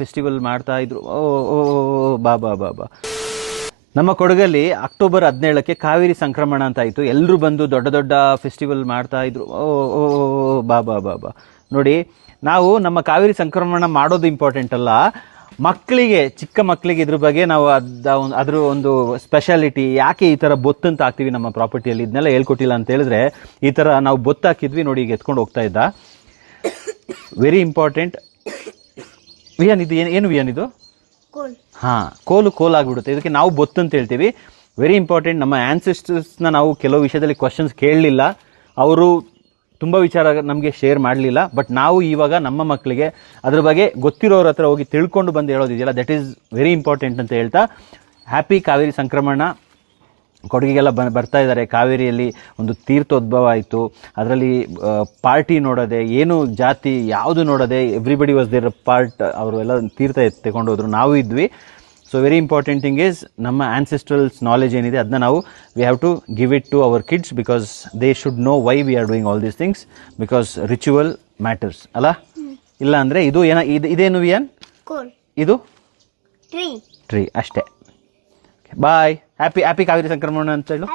Festival ಮಾಡ್ತಾ ಇದ್ರು. ಓ ಓ ಬಾ ಬಾ ಬಾ ಬಾ. ನಮ್ಮ ಕೊಡಗಲ್ಲಿ ಅಕ್ಟೋಬರ್ 17ಕ್ಕೆ ಕಾವೇರಿ ಸಂಕ್ರಮಣ ಅಂತ ಆಯಿತು. ಎಲ್ಲರೂ ಬಂದು ದೊಡ್ಡ ದೊಡ್ಡ ಫೆಸ್ಟಿವಲ್ ಮಾಡ್ತಾ ಇದ್ರು. ಓ ಓ ಬಾ ಬಾ ಬಾ ಬಾ. ನೋಡಿ, ನಾವು ನಮ್ಮ ಕಾವೇರಿ ಸಂಕ್ರಮಣ ಮಾಡೋದು ಇಂಪಾರ್ಟೆಂಟ್ ಅಲ್ಲ, ಮಕ್ಕಳಿಗೆ, ಚಿಕ್ಕ ಮಕ್ಕಳಿಗೆ ಇದ್ರ ಬಗ್ಗೆ ನಾವು ಅದ್ರ ಒಂದು ಸ್ಪೆಷಾಲಿಟಿ, ಯಾಕೆ ಈ ಥರ ಬೊತ್ತಂತ ಹಾಕ್ತೀವಿ ನಮ್ಮ ಪ್ರಾಪರ್ಟಿಯಲ್ಲಿ, ಇದನ್ನೆಲ್ಲ ಹೇಳ್ಕೊಟ್ಟಿಲ್ಲ ಅಂತ ಹೇಳಿದ್ರೆ, ಈ ಥರ ನಾವು ಬೊತ್ತು ಹಾಕಿದ್ವಿ ನೋಡಿ, ಈಗ ಎತ್ಕೊಂಡು ಹೋಗ್ತಾ ಇದ್ದ. Very important. ವಿಯಾನ್, ಇದು ಏನು ವಿಯಾನ್ ಇದು? ಹಾಂ, ಕೋಲು ಆಗಿಬಿಡುತ್ತೆ. ಇದಕ್ಕೆ ನಾವು ಬೊತ್ತು ಅಂತ ಹೇಳ್ತೀವಿ. Very important. ನಮ್ಮ ಆ್ಯನ್ಸೆಸ್ಟರ್ಸ್ನ ನಾವು ಕೆಲವು ವಿಷಯದಲ್ಲಿ ಕ್ವಶನ್ಸ್ ಕೇಳಲಿಲ್ಲ, ಅವರು ತುಂಬ ವಿಚಾರ ನಮಗೆ ಶೇರ್ ಮಾಡಲಿಲ್ಲ. ಬಟ್ ನಾವು ಇವಾಗ ನಮ್ಮ ಮಕ್ಕಳಿಗೆ ಅದ್ರ ಬಗ್ಗೆ ಗೊತ್ತಿರೋರ ಹತ್ರ ಹೋಗಿ ತಿಳ್ಕೊಂಡು ಬಂದು ಹೇಳೋದಿದೆಯಲ್ಲ, ದಟ್ ಈಸ್ ವೆರಿ ಇಂಪಾರ್ಟೆಂಟ್ ಅಂತ ಹೇಳ್ತಾ, ಹ್ಯಾಪಿ ಕಾವೇರಿ ಸಂಕ್ರಮಣ. ಕೊಡಗಿಗೆಲ್ಲ ಬರ್ತಾ ಇದ್ದಾರೆ. ಕಾವೇರಿಯಲ್ಲಿ ಒಂದು ತೀರ್ಥೋದ್ಭವ ಆಯಿತು. ಅದರಲ್ಲಿ ಪಾರ್ಟಿ ನೋಡೋದೆ, ಏನು ಜಾತಿ ಯಾವುದು ನೋಡೋದೆ, ಎವ್ರಿಬಡಿ ವಾಸ್ ದೇರ್ ಪಾರ್ಟ್. ಅವರು ಎಲ್ಲ ತೀರ್ಥ ತಗೊಂಡು ಹೋದ್ರು, ನಾವು ಇದ್ವಿ. So very important thing is, ನಮ್ಮ ಆ್ಯನ್ಸೆಸ್ಟ್ರಲ್ಸ್ ನಾಲೆಜ್ ಏನಿದೆ ಅದನ್ನ ನಾವು we have to give it to our kids, because they should know why we are doing all these things, because ritual matters ಅಲ್ಲ. ಇಲ್ಲ ಅಂದರೆ ಇದೇನು ವಿಯನ್? ಇದು ಟ್ರೀ ಅಷ್ಟೇ. ಬಾಯ್. ಹ್ಯಾಪಿ ಕಾವೇರಿ ಸಂಕ್ರಮಣ ಅಂತ ಹೇಳು.